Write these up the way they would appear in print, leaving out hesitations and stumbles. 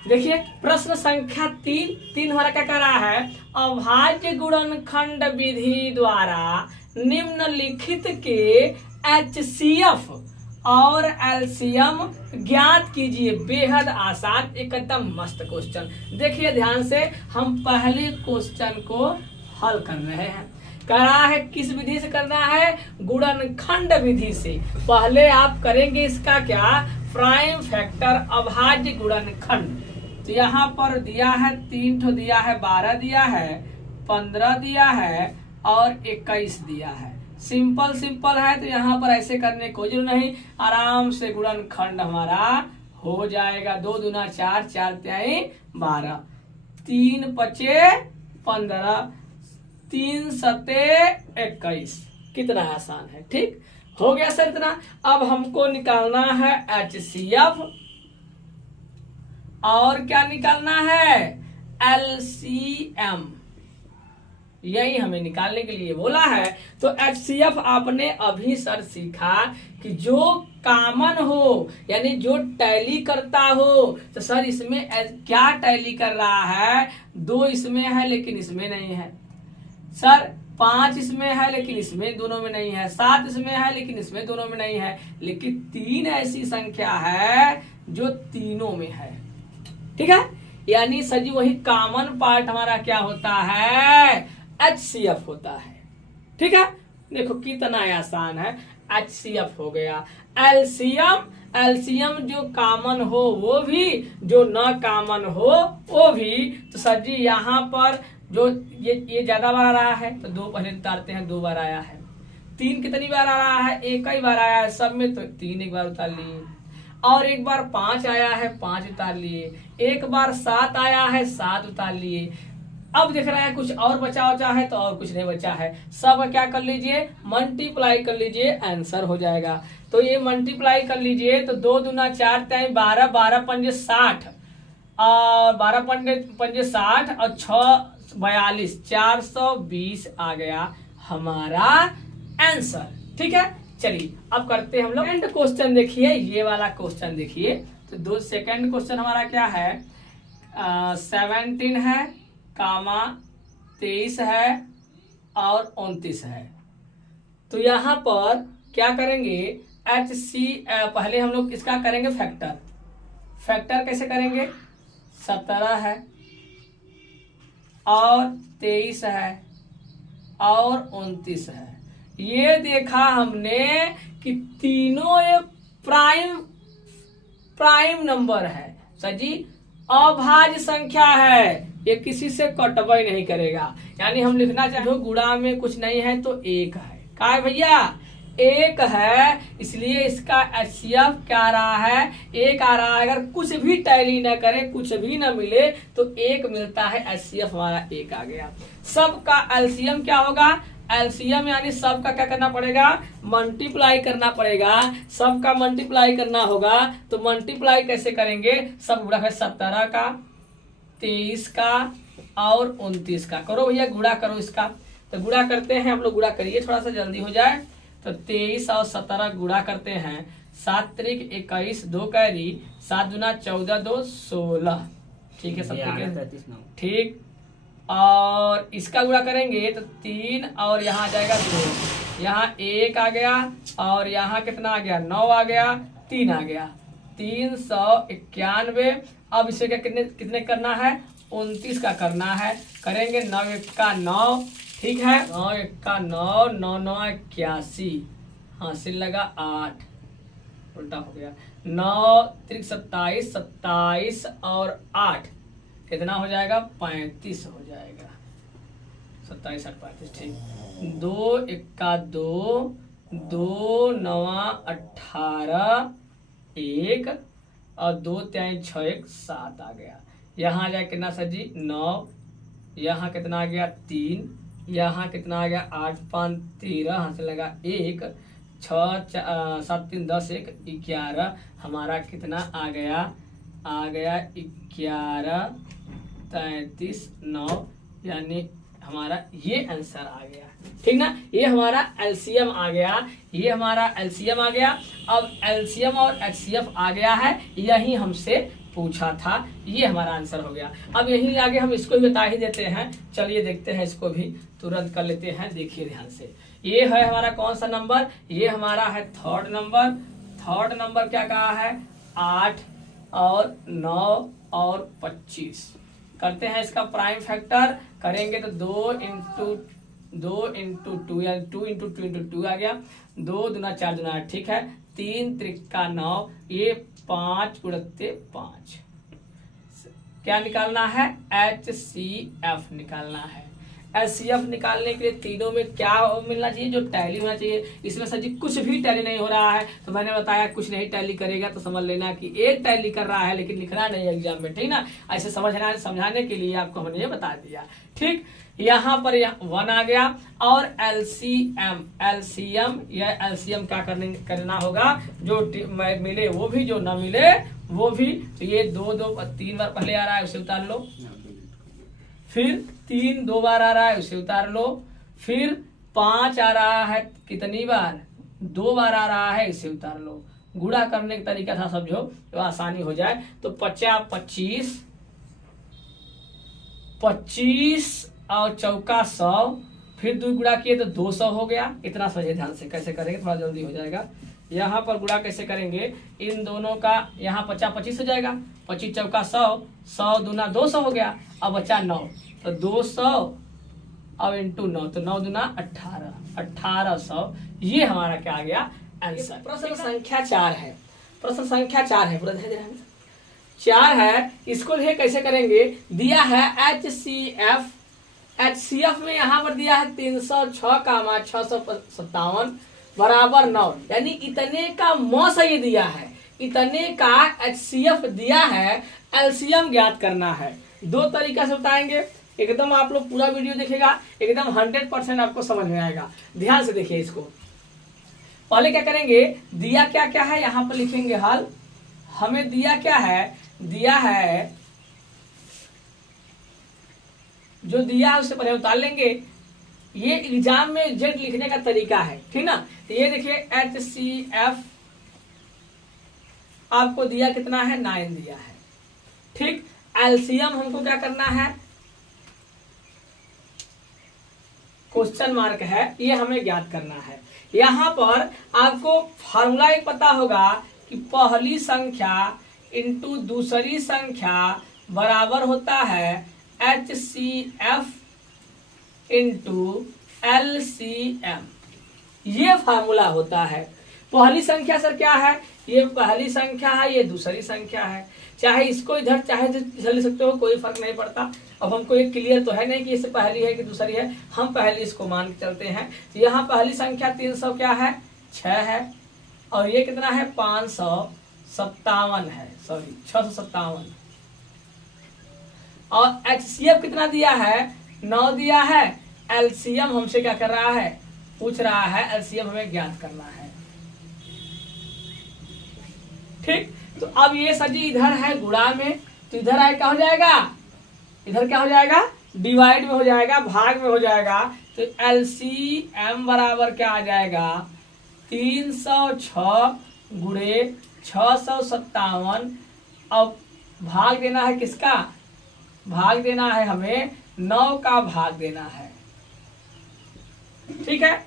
देखिए प्रश्न संख्या 3 हमारा क्या कर रहा है, अभाज्य गुणनखंड विधि द्वारा निम्नलिखित के HCF और एलसीएम ज्ञात कीजिए। बेहद आसान, एकदम मस्त क्वेश्चन। देखिए ध्यान से, हम पहले क्वेश्चन को हल कर रहे हैं। करा है किस विधि से करना है, गुणनखंड विधि से। पहले आप करेंगे इसका क्या, प्राइम फैक्टर अभाज्य गुणनखंड। तो यहाँ पर दिया है 3 ठो दिया है, 12 दिया है, 15 दिया है और 21 दिया है। सिंपल सिंपल है, तो यहाँ पर ऐसे करने को जरूर नहीं, आराम से गुणनखंड हमारा हो जाएगा। 2 दूना 4, 4 तिहाई 12, 3 पचे 15, 3 सते 21। कितना आसान है, ठीक हो गया सर इतना। अब हमको निकालना है HCF और क्या निकालना है, LCM। यही हमें निकालने के लिए बोला है। तो HCF आपने अभी सर सीखा कि जो कॉमन हो, यानी जो टैली करता हो। तो सर इसमें क्या टैली कर रहा है, 2 इसमें है लेकिन इसमें नहीं है सर, 5 इसमें है लेकिन इसमें दोनों में नहीं है, 7 इसमें है लेकिन इसमें दोनों में नहीं है, लेकिन 3 ऐसी संख्या है जो तीनों में है। ठीक है, यानी सर जी वही कॉमन पार्ट हमारा क्या होता है, HCF होता है। ठीक है, देखो कितना आसान है, HCF हो गया। एलसीएम जो कॉमन हो वो भी, जो न कॉमन हो वो भी। तो सर जी यहाँ पर जो ये ज्यादा बार आ रहा है तो 2 पहले उतारते हैं, 2 बार आया है। 3 कितनी बार आ रहा है, 1 ही बार आया है सब में, तो 3 एक बार उतार लिए। और 1 बार 5 आया है, 5 उतार लिए। 1 बार 7 आया है, 7 उतार लिए। अब दिख रहा है कुछ और बचा है, तो और कुछ नहीं बचा है। सब क्या कर लीजिए, मल्टीप्लाई कर लीजिए, आंसर हो जाएगा। तो ये मल्टीप्लाई कर लीजिए, तो 2 दूना 4 तिहाई 12, 12 पंजे 60 और 12 पंजे 60 और 6 42, 420 आ गया हमारा आंसर। ठीक है, चलिए अब करते हैं हम लोग सेकंड क्वेश्चन। देखिए ये वाला क्वेश्चन देखिए, तो सेकंड क्वेश्चन हमारा क्या है, 17 है, 23 है और 29 है। तो यहाँ पर क्या करेंगे, पहले हम लोग इसका करेंगे फैक्टर कैसे करेंगे, 17 है और 23 है और 29 है। ये देखा हमने कि तीनों एक प्राइम नंबर है सर जी, अभाज्य संख्या है, ये किसी से कटवाई नहीं करेगा। यानी हम लिखना चाहे गुणा में कुछ नहीं है तो 1 है, क्या है भैया, 1 है, इसलिए इसका HCF क्या आ रहा है, 1 आ रहा है। अगर कुछ भी टैली न करे, कुछ भी न मिले तो 1 मिलता है, HCF हमारा 1 आ गया। सबका LCM क्या होगा, LCM यानी सबका क्या करना पड़ेगा, मल्टीप्लाई करना पड़ेगा। सबका मल्टीप्लाई करना होगा, तो मल्टीप्लाई कैसे करेंगे, सब गुणा है 17 का, 23 का और 29 का। करो भैया गुणा करो इसका, तो गुणा करते हैं हम लोग, गुणा करिए थोड़ा सा जल्दी हो जाए। तो 23 और 17 गुणा करते हैं, 7 त्रिक 21, 2 कैरी, 7 दूना 14, 2 16। ठीक है, सब ठीक। और इसका गुणा करेंगे तो 3 और यहाँ आ जाएगा 2, यहाँ 1 आ गया और यहाँ कितना आ गया, 9 आ गया, 3 आ गया, 391। अब इसे क्या कितने करना है, 29 का करना है। करेंगे 9 1 का 9, ठीक है, 9 1 का 9, 9 9 81, हासिल लगा 8, उल्टा हो गया, 9 त्रिक 27, 27 और 8 कितना हो जाएगा, 35 हो जाएगा, 27 8 35, ठीक। 2 1 का 2, 2 9 18, 1 और 2 3 6 1 7 आ गया। यहाँ आ जाए कितना सर जी, 9, यहाँ कितना आ गया 3, यहाँ कितना आ गया 8 5 13, हाथ लगा 1, 6 7 3 10 1 11, हमारा कितना आ गया 11 33 9, यानी हमारा ये आंसर आ गया। ठीक ना, ये हमारा एलसीएम आ गया, ये हमारा एलसीएम आ गया। अब एलसीएम और एचसीएफ आ गया है, यही हमसे पूछा था। ये हमारा आंसर हो गया। अब यही आगे हम इसको भी बता ही देते हैं। चलिए देखते हैं, इसको भी तुरंत कर लेते हैं। देखिए ध्यान से, ये है हमारा कौन सा नंबर, ये हमारा है थर्ड नंबर। थर्ड नंबर क्या कहा है, 8 और 9 और 25। करते हैं इसका प्राइम फैक्टर, करेंगे तो 2 इंटू 2 या 2 इंटू 2 इंटू 2 आ गया। 2 दूना 4 दूना 8, ठीक है। 3 त्रिका 9, ये 5 गुणित 5। क्या निकालना है, HCF निकालना है। HCF निकालने के लिए तीनों में क्या मिलना चाहिए, जो टैली होना चाहिए। इसमें सर जी कुछ भी टैली नहीं हो रहा है, तो मैंने बताया कुछ नहीं टैली करेगा तो समझ लेना कि एक टैली कर रहा है, लेकिन लिखना नहीं एग्जाम में, ठीक ना। ऐसे समझाने के लिए आपको हमने ये बता दिया, ठीक। यहाँ पर 1 आ गया। और एलसीएम या एलसीएम क्या करना होगा, जो मिले वो भी, जो ना मिले वो भी। तो ये 3 बार पहले आ रहा है, उसे उतार लो। फिर 3 2 बार आ रहा है, उसे उतार लो। फिर 5 आ रहा है, कितनी बार, 2 बार आ रहा है, इसे उतार लो। गुणा करने का तरीका था, समझो तो आसानी हो जाए। तो 50 25 और चौका 100, फिर 2 गुणा किए तो 200 हो गया। इतना समझे ध्यान से, कैसे करेंगे थोड़ा जल्दी हो जाएगा। यहाँ पर गुणा कैसे करेंगे, इन दोनों का, यहाँ 50 25 हो जाएगा। 25 चौका 100, 100 दूना 200 हो गया। अब बचा 9, तो 200 और इंटू 9, तो 9 दूना 18, 1800। ये हमारा क्या आ गया आंसर। प्रश्न संख्या 4 है, प्रश्न संख्या 4 है, पूरा ध्यान देना, 4 है। इसको लिए कैसे करेंगे, दिया है HCF में यहाँ पर दिया है 306, 657 बराबर 9, यानी इतने का मौस ये दिया है, इतने का HCF दिया है। एलसीएम ज्ञात करना है। 2 तरीका से बताएंगे, एकदम आप लोग पूरा वीडियो देखेगा, एकदम 100% आपको समझ में आएगा। ध्यान से देखिए इसको। पहले क्या करेंगे, दिया क्या क्या है, यहाँ पर लिखेंगे हल। हमें दिया क्या है, दिया है, जो दिया है उससे पहले उतार लेंगे। ये एग्जाम में जेड लिखने का तरीका है, ठीक ना। तो ये देखिए HCF आपको दिया कितना है, 9 दिया है, ठीक। एलसीएम हमको क्या करना है, क्वेश्चन मार्क है, ये हमें ज्ञात करना है। यहाँ पर आपको फार्मूला एक पता होगा कि पहली संख्या इंटू दूसरी संख्या बराबर होता है HCF इंटू LCM। ये फार्मूला होता है। पहली संख्या सर क्या है, ये पहली संख्या है, ये दूसरी संख्या है। चाहे इसको इधर चाहे इधर ले सकते हो, कोई फर्क नहीं पड़ता। अब हमको ये क्लियर तो है नहीं कि इससे पहली है कि दूसरी है, हम पहली इसको मान के चलते हैं। तो यहाँ पहली संख्या 300 क्या है, 6 है, और ये कितना है 557 है, सॉरी 657। और HCF कितना दिया है, 9 दिया है। एलसीएम हमसे क्या कर रहा है, पूछ रहा है, एलसीएम हमें ज्ञात करना है, ठीक। तो अब ये सर जी इधर है गुणा में, तो इधर आए क्या हो जाएगा, इधर क्या हो जाएगा, डिवाइड में हो जाएगा, भाग में हो जाएगा। तो एलसीएम बराबर क्या आ जाएगा, 306 गुणे 657। अब भाग देना है किसका, भाग देना है हमें 9 का भाग देना है, ठीक है।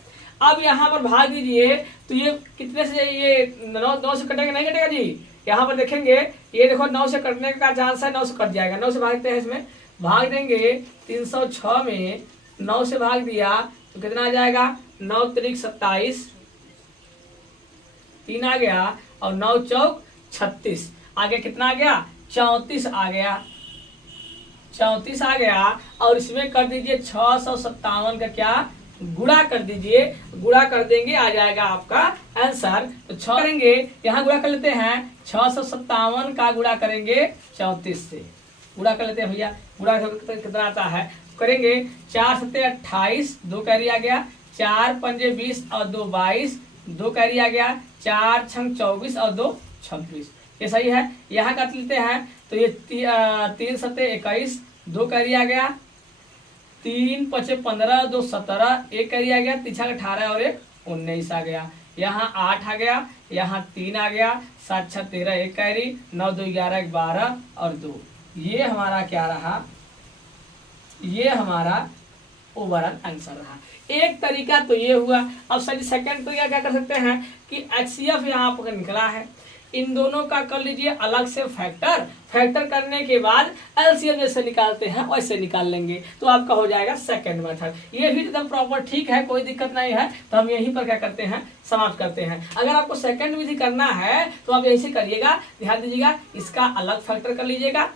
अब यहाँ पर भाग दीजिए, तो ये कितने से, ये 9 से कटेगा, नहीं कटेगा जी। यहाँ पर देखेंगे, ये देखो 9 से कटने का चांस है, 9 से कट जाएगा। 9 से भागते हैं, इसमें भाग देंगे 306 में 9 से भाग दिया तो कितना आ जाएगा, 9 त्रिक 27, 3 आ गया, और 9 चौक 36, आगे कितना आ गया, 34 आ गया, 34 आ गया। और इसमें कर दीजिए 657 का क्या, गुणा कर दीजिए, गुणा कर देंगे आ जाएगा आपका आंसर। तो 6 करेंगे, यहाँ गुणा कर लेते हैं, 657 का गुणा करेंगे 34 से, गुणा कर लेते हैं भैया। गुणा कितना आता है, करेंगे 4 7 28, 2 कैरी आ गया, 4 पंजे 20 और 2 22, 2 कैरी आ गया, 4 छंग 24 और 2 26, ये सही है। यहाँ कर लेते हैं, तो ये 3 7 21, 2 कैरी आ गया, 3 5 15, 2 17, 1 कैरी आ गया, 3 18 और 1 19 आ गया। यहाँ 8 आ गया, यहाँ 3 आ गया, 7 6 13 1 कैरी, 9 2 11 12 और 2। ये हमारा क्या रहा, ये हमारा ओवरऑल आंसर रहा। एक तरीका तो ये हुआ। अब सर सेकंड तरीका क्या कर सकते हैं कि HCF यहाँ पर निकला है, इन दोनों का कर लीजिए अलग से फैक्टर करने के बाद LCM जैसे निकालते हैं वैसे निकाल लेंगे, तो आपका हो जाएगा सेकंड मेथड। ये भी एकदम प्रॉपर ठीक है, कोई दिक्कत नहीं है। तो हम यहीं पर क्या करते हैं, समाप्त करते हैं। अगर आपको सेकंड विधि करना है तो आप ऐसे करिएगा, ध्यान दीजिएगा, इसका अलग फैक्टर कर लीजिएगा,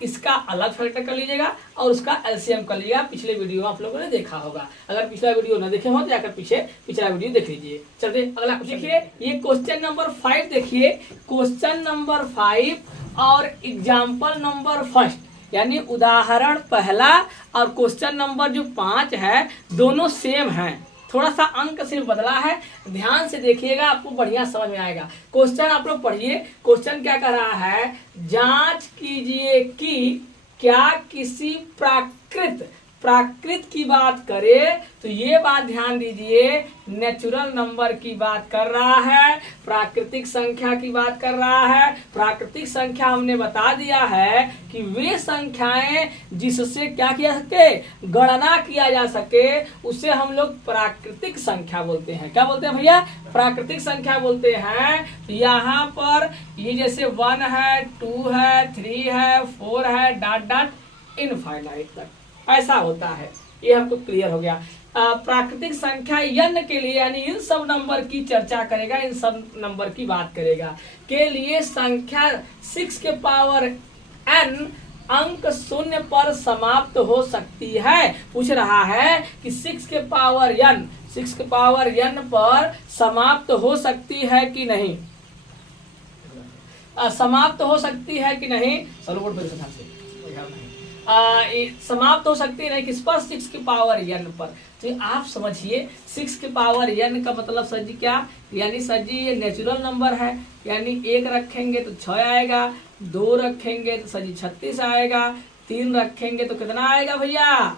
इसका अलग फैक्टर कर लीजिएगा और उसका LCM कर लीजिएगा। पिछले वीडियो आप लोगों ने देखा होगा, अगर पिछला वीडियो न देखे हो तो जाकर पिछला वीडियो देख लीजिए। चलते अगला देखिए, ये क्वेश्चन नंबर 5 देखिए, क्वेश्चन नंबर 5 और एग्जाम्पल नंबर 1, यानी उदाहरण पहला और क्वेश्चन नंबर जो 5 है दोनों सेम हैं, थोड़ा सा अंक सिर्फ बदला है। ध्यान से देखिएगा, आपको बढ़िया समझ में आएगा। क्वेश्चन आप लोग पढ़िए, क्वेश्चन क्या कर रहा है, जांच कीजिए कि क्या किसी प्राकृत की बात करे, तो ये बात ध्यान दीजिए, नेचुरल नंबर की बात कर रहा है, प्राकृतिक संख्या की बात कर रहा है। प्राकृतिक संख्या हमने बता दिया है कि वे संख्याएं जिससे क्या किया सके, गणना किया जा सके, उसे हम लोग प्राकृतिक संख्या बोलते हैं। क्या बोलते हैं भैया, प्राकृतिक संख्या बोलते हैं। तो यहाँ पर ये जैसे 1 है, 2 है, 3 है, 4 है, डॉट डॉट इनफाइनाइट तक ऐसा होता है। ये हमको क्लियर हो गया। प्राकृतिक संख्या n के लिए, यानी इन सब नंबर की चर्चा करेगा, इन सब नंबर की बात करेगा के लिए संख्या 6 के पावर n अंक 0 पर समाप्त हो सकती है। पूछ रहा है कि 6 के पावर n पर समाप्त हो सकती है कि नहीं, समाप्त हो सकती है कि नहीं, समाप्त हो सकती नहीं किस पर, 6 की पावर n पर। तो आप समझिए 6 की पावर n का मतलब सर जी क्या, यानी सर जी ये नेचुरल नंबर है, यानी 1 रखेंगे तो 6 आएगा, 2 रखेंगे तो सर जी 36 आएगा, 3 रखेंगे तो कितना आएगा भैया,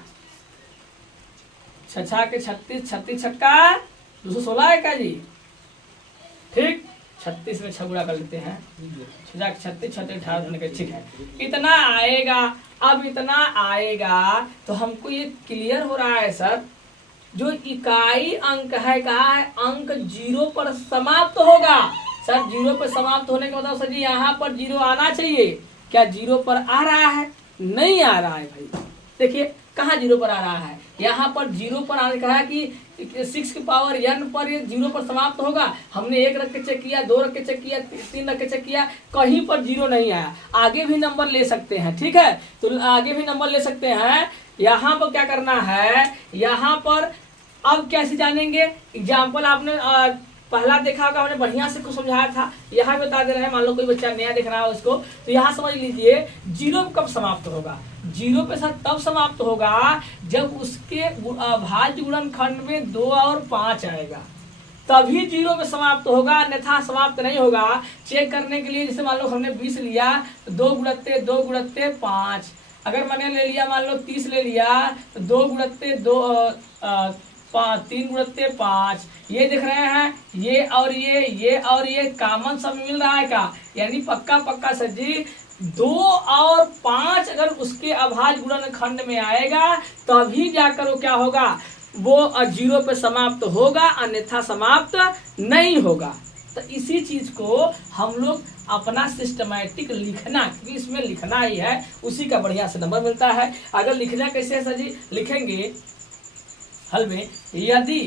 6 के 36, 36 छक्का 216 है क्या जी, ठीक। 36 में 6 गुणा कर लेते हैं, 36 36 18, ठीक है, इतना आएगा। अब इतना आएगा तो हमको ये क्लियर हो रहा है सर, जो इकाई अंक है, कहा है अंक 0 पर समाप्त होगा। सर 0 पर समाप्त होने का मतलब सर जी यहाँ पर 0 आना चाहिए, क्या 0 पर आ रहा है, नहीं आ रहा है भाई। देखिए कहाँ 0 पर आ रहा है, यहाँ पर 0 पर आने कहा कि 6 की पावर n पर ये 0 पर समाप्त होगा। हमने 1 रख के चेक किया, 2 रख के चेक किया, 3 रख के चेक किया, कहीं पर 0 नहीं आया। आगे भी नंबर ले सकते हैं, ठीक है, तो आगे भी नंबर ले सकते हैं। यहाँ पर क्या करना है, यहाँ पर अब कैसे जानेंगे, एग्जाम्पल आपने पहला देखा होगा, हमने बढ़िया से कुछ समझाया था, यहाँ बता दे रहे हैं। मान लो कोई बच्चा नया देख रहा है उसको, तो यहाँ समझ लीजिए 0 कब समाप्त होगा, 0 पे साथ तब समाप्त होगा जब उसके अभाज्य गुणनखंड में 2 और 5 आएगा, तभी 0 पे समाप्त होगा, अन्यथा समाप्त नहीं होगा। चेक करने के लिए जैसे मान लो हमने 20 लिया तो 2 गुणत्ते 5, अगर मैंने ले लिया मान लो 30 ले लिया तो 2 गुणत्ते 3 गुणत्ते 5, ये दिख रहे हैं, ये और ये कॉमन सब मिल रहा है का, यानी पक्का सर जी 2 और 5 अगर उसके अभाज्य गुणनखंड में आएगा तभी जाकर वो क्या होगा, वो 0 पे समाप्त होगा, अन्यथा समाप्त नहीं होगा। तो इसी चीज को हम लोग अपना सिस्टमैटिक लिखना, क्योंकि इसमें लिखना ही है, उसी का बढ़िया से नंबर मिलता है। अगर लिखना कैसे है सर जी, लिखेंगे हल में, यदि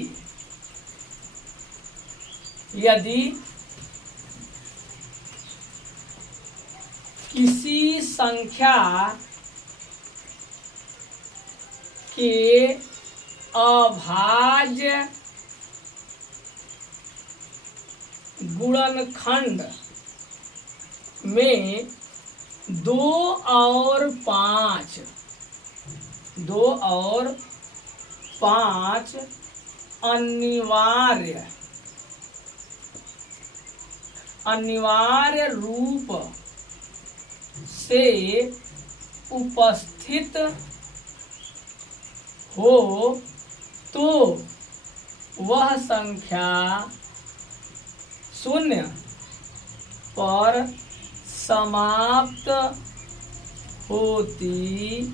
किसी संख्या के अभाज्य गुणनखंड में 2 और 5 अनिवार्य रूप से उपस्थित हो तो वह संख्या शून्य पर समाप्त होती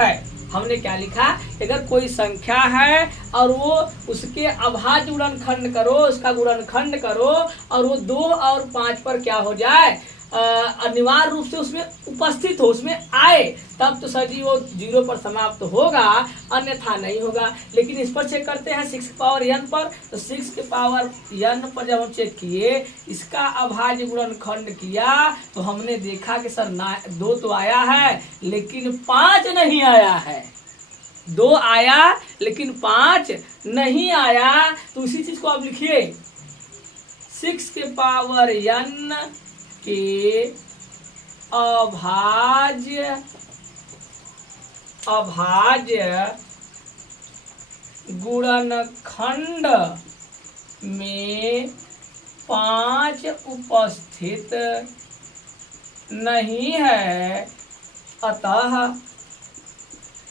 है। हमने क्या लिखा, अगर कोई संख्या है और वो उसके अभाज्य गुणनखंड करो, उसका गुणनखंड करो और वो 2 और 5 पर क्या हो जाए, अनिवार्य रूप से उसमें उपस्थित हो, उसमें आए, तब तो सर जी वो 0 पर समाप्त होगा, अन्यथा नहीं होगा। लेकिन इस पर चेक करते हैं 6 के पावर n पर, तो 6 के पावर n पर जब हम चेक किए, इसका अभाज्य गुणनखंड किया तो हमने देखा कि सर 2 तो आया है लेकिन 5 नहीं आया है। 2 आया लेकिन 5 नहीं आया। तो इसी चीज को आप लिखिए, 6 के पावर n के अभाज्य गुणनखंड में 5 उपस्थित नहीं है, अतः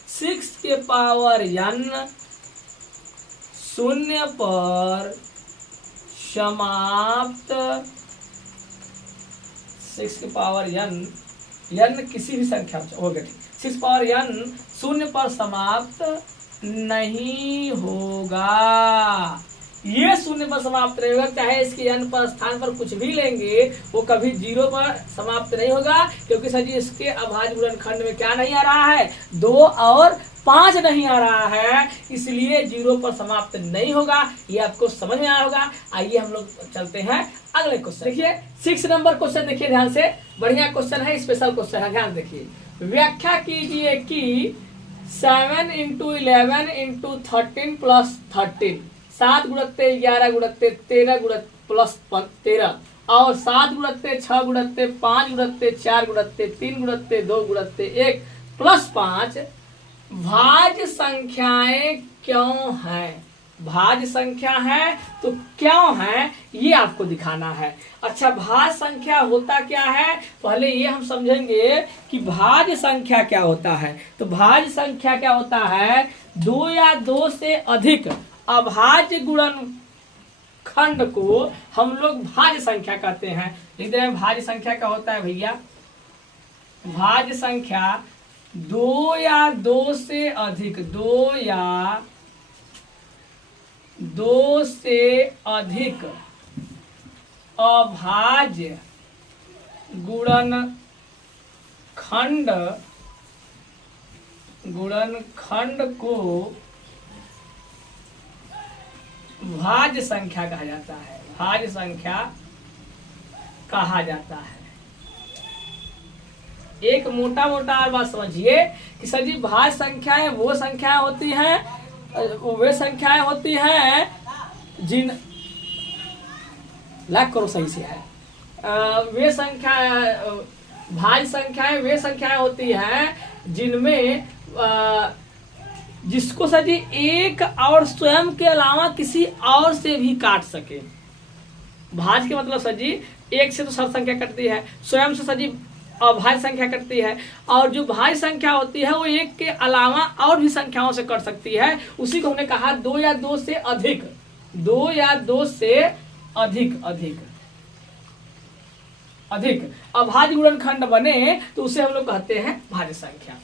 6 के पावर n 0 पर समाप्त, 6 के पावर n किसी भी संख्या हो गया, 6 पावर n 0 पर समाप्त नहीं होगा। ये 0 पर समाप्त नहीं होगा, चाहे इसके n पर स्थान पर कुछ भी लेंगे वो कभी 0 पर समाप्त नहीं होगा, क्योंकि सर जी इसके अभाज्य गुणनखंड में क्या नहीं आ रहा है, 2 और 5 नहीं आ रहा है, इसलिए 0 पर समाप्त नहीं होगा। ये आपको समझ में आया होगा। आइए हम लोग चलते हैं अगले क्वेश्चन। देखिए 6 नंबर क्वेश्चन देखिए ध्यान से, बढ़िया क्वेश्चन है, स्पेशल क्वेश्चन है, ध्यान देखिए। व्याख्या कीजिए कि 7 × 11 × 13 + 13, 7 गुणित 11 गुणित 13 गुणित प्लस 13 और 7 गुणित 6 गुणित 5 गुणित 4 गुणित 3 गुणित 2 गुणित 1 + 5 भाज्य संख्याएं क्यों हैं। भाज्य संख्या है तो क्यों है ये आपको दिखाना है। अच्छा, भाज्य संख्या होता क्या है, पहले ये हम समझेंगे कि भाज्य संख्या क्या होता है। तो भाज्य संख्या क्या होता है, 2 या 2 से अधिक अभाज्य गुणनखंड को हम लोग भाज्य संख्या कहते हैं। लिख दे रहे हैं भाज्य संख्या क्या होता है भैया, भाज्य संख्या 2 या 2 से अधिक, 2 या 2 से अधिक अभाज्य गुणनखंड को भाज्य संख्या कहा जाता है, भाज्य संख्या कहा जाता है। एक मोटा मोटा बात समझिए कि सर जी भाज्य संख्याएं वो संख्याएं होती हैं, वे संख्याएं होती हैं जिन लाख करो सही से है, वे संख्या भाज्य संख्याएं वे संख्याएं होती हैं जिनमें जिसको सर जी एक और स्वयं के अलावा किसी और से भी काट सके। भाज्य के मतलब सर जी एक से तो सर संख्या कटती है, स्वयं से सर जी अभाज्य संख्या कटती है, और जो भाज्य संख्या होती है वो एक के अलावा और भी संख्याओं से कट सकती है। उसी को हमने कहा 2 या 2 से अधिक, 2 या 2 से अधिक अभाज्य गुणनखंड बने तो उसे हम लोग कहते हैं भाज्य संख्या।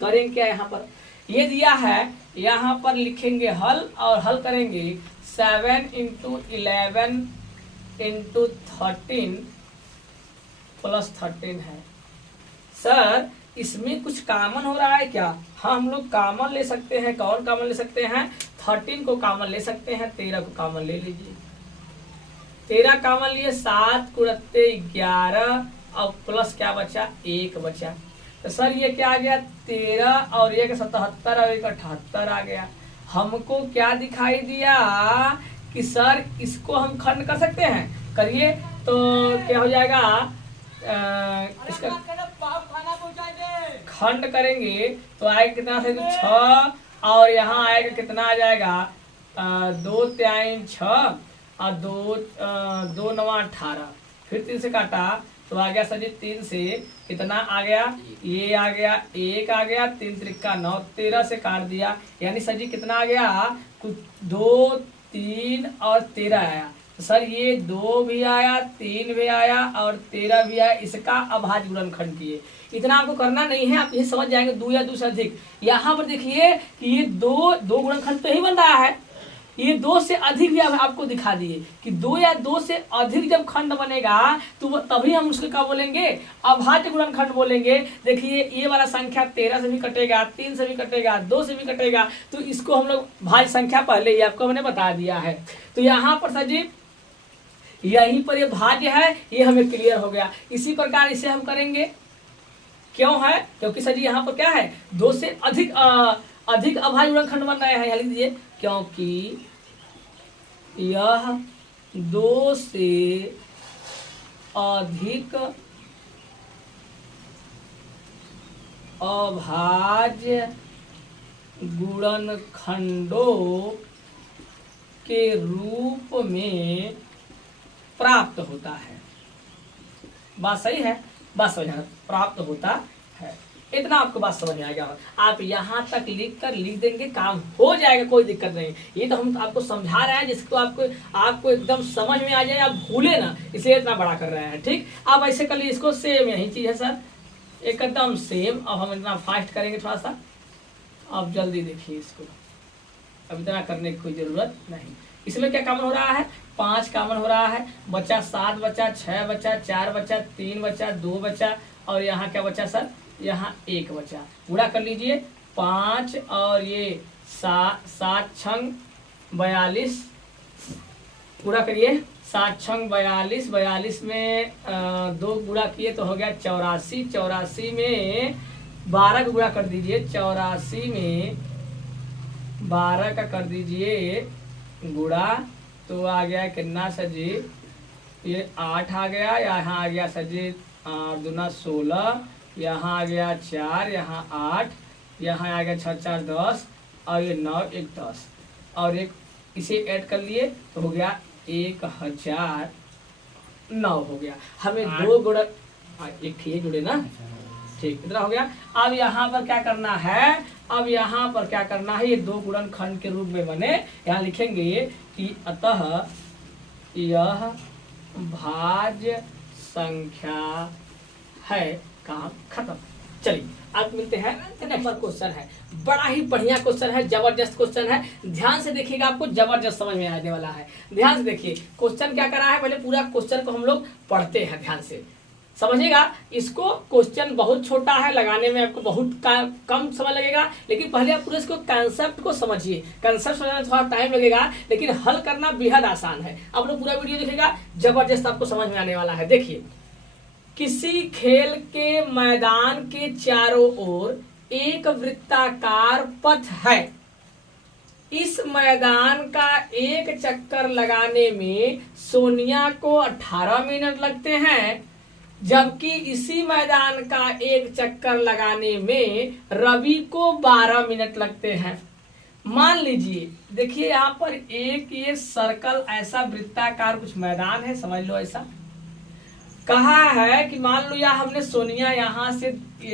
करेंगे क्या, यहाँ पर ये दिया है, यहाँ पर लिखेंगे हल और हल करेंगे 7 × 11 × 13 + 13 है। सर इसमें कुछ कॉमन हो रहा है क्या, हाँ हम लोग कॉमन ले सकते हैं। कौन कॉमन ले सकते हैं, 13 को कॉमन ले सकते हैं, 13 को कॉमन ले लीजिए। 13 कॉमन लिए, 7 × 11 और प्लस क्या बचा, 1 बचा। तो सर ये क्या आ गया, 13 और 1 77 और 1 78 आ गया। हमको क्या दिखाई दिया कि सर इसको हम खंड कर सकते हैं, करिए तो क्या हो जाएगा, इसका खंड करेंगे तो आएगा कितना, 6 और यहाँ आएगा कितना आ जाएगा, 2 × 3 = 6 और 2 × 9 = 18, फिर 3 से काटा तो आ गया सर जी 3 से कितना आ गया, ये आ गया 1 आ गया, 3 × 3 = 9, 13 से काट दिया, यानी सर जी कितना आ गया, कुछ 2 3 और 13 आया। तो सर ये 2 भी आया, 3 भी आया और 13 भी आया, इसका अभाज्य गुणनखंड किए। इतना आपको करना नहीं है, आप ये समझ जाएंगे 2 या 2 से अधिक। यहाँ पर देखिए कि ये दो गुणनखंड तो ही बन रहा है, ये 2 से अधिक भी आपको दिखा दिए कि 2 या 2 से अधिक जब खंड बनेगा तो वो तभी हम उसको क्या बोलेंगे, अभाज्य गुणनखंड बोलेंगे। देखिए ये वाला संख्या 13 से भी कटेगा, 3 से भी कटेगा, 2 से भी कटेगा, तो इसको हम लोग भाज्य संख्या पहले ही आपको मैंने बता दिया है। तो यहाँ पर सर जी यहीं पर ये भाज्य है, ये हमें क्लियर हो गया। इसी प्रकार इसे हम करेंगे, क्यों है, क्योंकि सर जी यहाँ पर क्या है, 2 से अधिक अभाज्य गुणनखंड बन रहे हैं। यहाँ लिख दीजिए क्योंकि यह 2 से अधिक अभाज्य गुणनखंडों के रूप में प्राप्त होता है। बात सही है, बात समझ प्राप्त होता है, इतना आपको बात समझ में आ गया। आप यहाँ तक लिख देंगे, काम हो जाएगा, कोई दिक्कत नहीं। ये तो हम आपको समझा रहे हैं जिसको आपको एकदम समझ में आ जाए, आप भूले ना, इसलिए इतना बड़ा कर रहे हैं। ठीक, आप ऐसे कर लीजिए, इसको सेम यही चीज है सर, एकदम सेम। अब हम इतना फास्ट करेंगे थोड़ा सा, आप जल्दी देखिए इसको, अब इतना करने की कोई जरूरत नहीं। इसमें क्या कॉमन हो रहा है, 5 कॉमन हो रहा है, बचा 7 बचा, 6 बचा, 4 बचा, 3 बचा, 2 बचा, और यहाँ क्या बचा सर, यहाँ 1 बचा। पूरा कर लीजिए, 5 और ये 7 छंग 42, पूरा करिए, 7 छंग 42, 42 में 2 गुणा किए तो हो गया 84, 84 में 12 का गुणा कर दीजिए, 84 में 12 का कर दीजिए गुणा, तो आ गया कितना सर जी, ये 8 आ गया, यहाँ आ गया सर जी 8 दूना 16, यहाँ आ गया 4, यहाँ 8, यहाँ आ गया 6 4 10, और ये 9 1 10, और एक इसे ऐड कर लिए तो हो गया 1009 हो गया। हमें 2 गुणा, एक ठीक जुड़े ना, ठीक, इतना हो गया। अब यहाँ पर क्या करना है, अब यहाँ पर क्या करना है, ये 2 गुणनखंड के रूप में बने, यहाँ लिखेंगे कि अतः यह भाज्य संख्या है, काम खत्म। चलिए अब मिलते हैं नंबर क्वेश्चन है, बड़ा ही बढ़िया क्वेश्चन है, जबरदस्त क्वेश्चन है, ध्यान से देखिएगा, आपको जबरदस्त समझ में आने वाला है। ध्यान से देखिए क्वेश्चन क्या करा है, पहले पूरा क्वेश्चन को हम लोग पढ़ते हैं, ध्यान से समझिएगा। इसको क्वेश्चन बहुत छोटा है, लगाने में आपको बहुत कम समय लगेगा, लेकिन पहले आप पूरे इसको कंसेप्ट को समझिए। कंसेप्ट समझने में थोड़ा टाइम लगेगा, लेकिन हल करना बेहद आसान है। आप लोग पूरा वीडियो देखिएगा, जबरदस्त आपको समझ में आने वाला है। देखिए, किसी खेल के मैदान के चारों ओर एक वृत्ताकार पथ है। इस मैदान का एक चक्कर लगाने में सोनिया को 18 मिनट लगते हैं, जबकि इसी मैदान का एक चक्कर लगाने में रवि को 12 मिनट लगते हैं। मान लीजिए, देखिए यहाँ पर एक ये सर्कल, ऐसा वृत्ताकार कुछ मैदान है, समझ लो ऐसा। कहा है कि मान लो या हमने सोनिया यहाँ से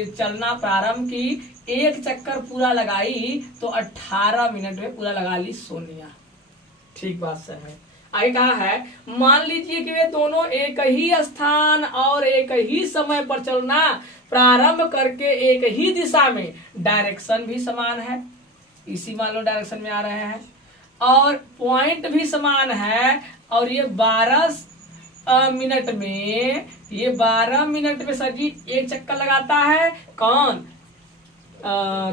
चलना प्रारंभ की, एक चक्कर पूरा लगाई तो 18 मिनट में पूरा लगा ली सोनिया। ठीक बात सर है। आगे कहा है, मान लीजिए कि वे दोनों एक ही स्थान और एक ही समय पर चलना प्रारंभ करके एक ही दिशा में, डायरेक्शन भी समान है, इसी मान लो डायरेक्शन में आ रहे हैं, और पॉइंट भी समान है, और ये 12 मिनट में, ये 12 मिनट में सर जी एक चक्कर लगाता है। कौन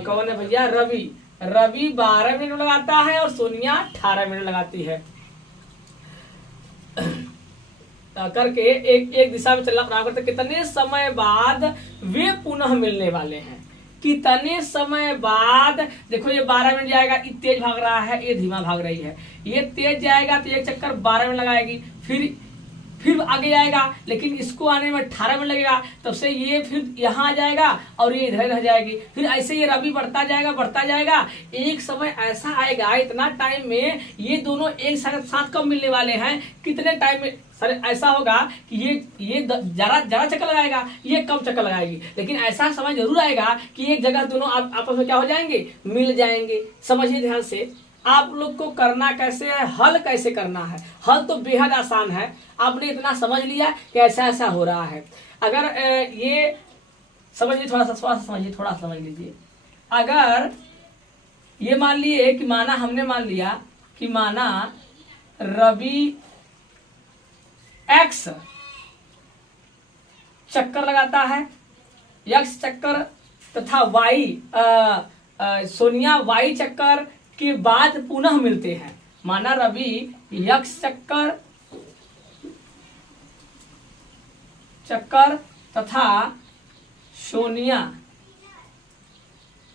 कौन है भैया, रवि। रवि 12 मिनट लगाता है और सोनिया 18 मिनट लगाती है। करके एक दिशा में चलना प्रारंभ करते, कितने समय बाद वे पुनः मिलने वाले हैं, कितने समय बाद। देखो ये 12 मिनट जाएगा, ये तेज भाग रहा है, ये धीमा भाग रही है। ये तेज जाएगा तो एक चक्कर 12 मिनट लगाएगी, फिर आगे जाएगा, लेकिन इसको आने में 18 मिनट लगेगा, तब से ये फिर यहाँ आ जाएगा और ये इधर रह जाएगी। फिर ऐसे ये रवि बढ़ता जाएगा। एक समय ऐसा आएगा, इतना टाइम में ये दोनों एक साथ कब मिलने वाले हैं, कितने टाइम में सर ऐसा होगा कि ये ज्यादा चक्कर लगाएगा, ये कम चक्कर लगाएगी, लेकिन ऐसा समय जरूर आएगा कि एक जगह दोनों आपस में क्या हो जाएंगे, मिल जाएंगे। समझिए ध्यान से, आप लोग को करना कैसे है, हल कैसे करना है। हल तो बेहद आसान है, आपने इतना समझ लिया कि ऐसा ऐसा हो रहा है। अगर ये समझ लीजिए, थोड़ा सा समझिए, थोड़ा समझ लीजिए। अगर ये मान लिए कि माना हमने मान लिया कि माना रवि एक्स चक्कर लगाता है, एक्स चक्कर तथा वाई सोनिया वाई चक्कर के बाद पुनः मिलते हैं। माना रवि एक्स चक्कर तथा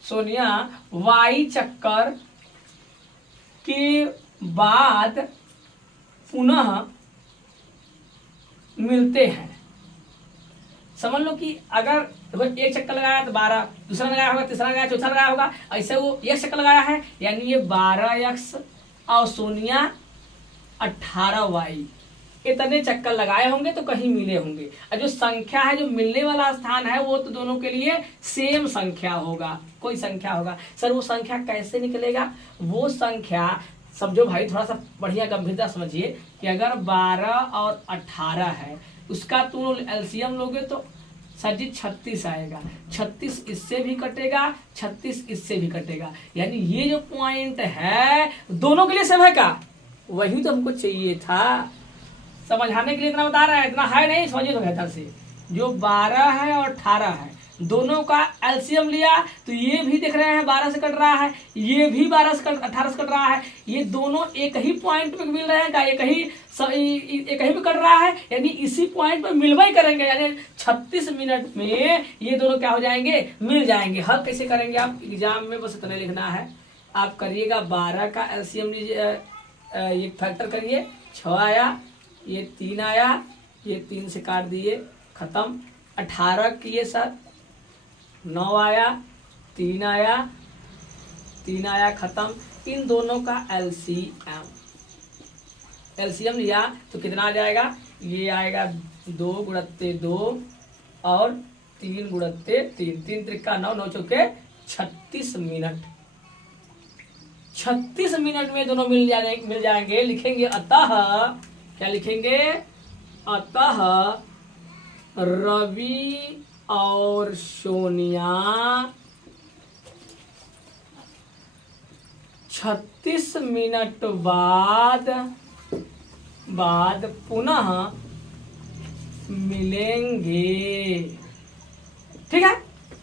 सोनिया वाई चक्कर के बाद पुनः मिलते हैं। समझ लो कि अगर देखो एक चक्कर लगाया तो 12, दूसरा लगाया होगा, तीसरा लगाया, चौथा लगाया होगा, ऐसे वो एक चक्कर लगाया है, यानी ये 12x और सोनिया 18y इतने चक्कर लगाए होंगे तो कहीं मिले होंगे। और जो संख्या है, जो मिलने वाला स्थान है, वो तो दोनों के लिए सेम संख्या होगा, कोई संख्या होगा। सर वो संख्या कैसे निकलेगा? वो संख्या समझो भाई, थोड़ा सा बढ़िया गंभीरता समझिए कि अगर 12 और 18 है, उसका तुम एलसीएम लोगे तो सर जी 36 आएगा। 36 इससे भी कटेगा, 36 इससे भी कटेगा, यानी ये जो पॉइंट है दोनों के लिए सेम है का? वही तो हमको चाहिए था। समझाने के लिए इतना बता रहा है, इतना है नहीं, समझिए तो बेहतर से। जो 12 है और 18 है, दोनों का एलसीएम लिया तो ये भी देख रहे हैं 12 से कट रहा है, ये भी 18 से कट रहा है, ये दोनों एक ही पॉइंट पे मिल रहे हैं का? एक ही पे कट रहा है, यानी इसी पॉइंट पे मिलवा ही करेंगे, यानी 36 मिनट में ये दोनों क्या हो जाएंगे? मिल जाएंगे। हल कैसे करेंगे आप एग्जाम में? बस इतना लिखना है, आप करिएगा 12 का एलसीएम लीजिए, ये फैक्टर करिए, 6 आया, ये 3 आया, ये 3 से काट दिए, खत्म। 18 किए सर, 9 आया, 3 आया, 3 आया, खत्म। इन दोनों का एलसीएम लिया तो कितना आ जाएगा? ये आएगा 2 गुणत्ते 2 और 3 गुणत्ते 3, 3 त्रिका 9, 9 चौके 36 मिनट। 36 मिनट में दोनों मिल जाएंगे। लिखेंगे अतः, क्या लिखेंगे? अतः रवि और सोनिया 36 मिनट बाद पुनः मिलेंगे। ठीक है,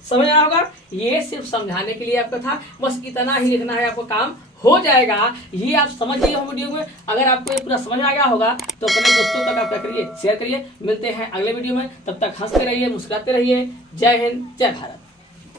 समझ आया होगा? ये सिर्फ समझाने के लिए आपका था, बस इतना ही लिखना है, आपको काम हो जाएगा। ये आप समझ लिए हो वीडियो में। अगर आपको ये पूरा समझ आ गया होगा तो अपने दोस्तों तक आप क्या करिए? शेयर करिए। मिलते हैं अगले वीडियो में, तब तक हंसते रहिए, मुस्कुराते रहिए। जय हिंद, जय भारत।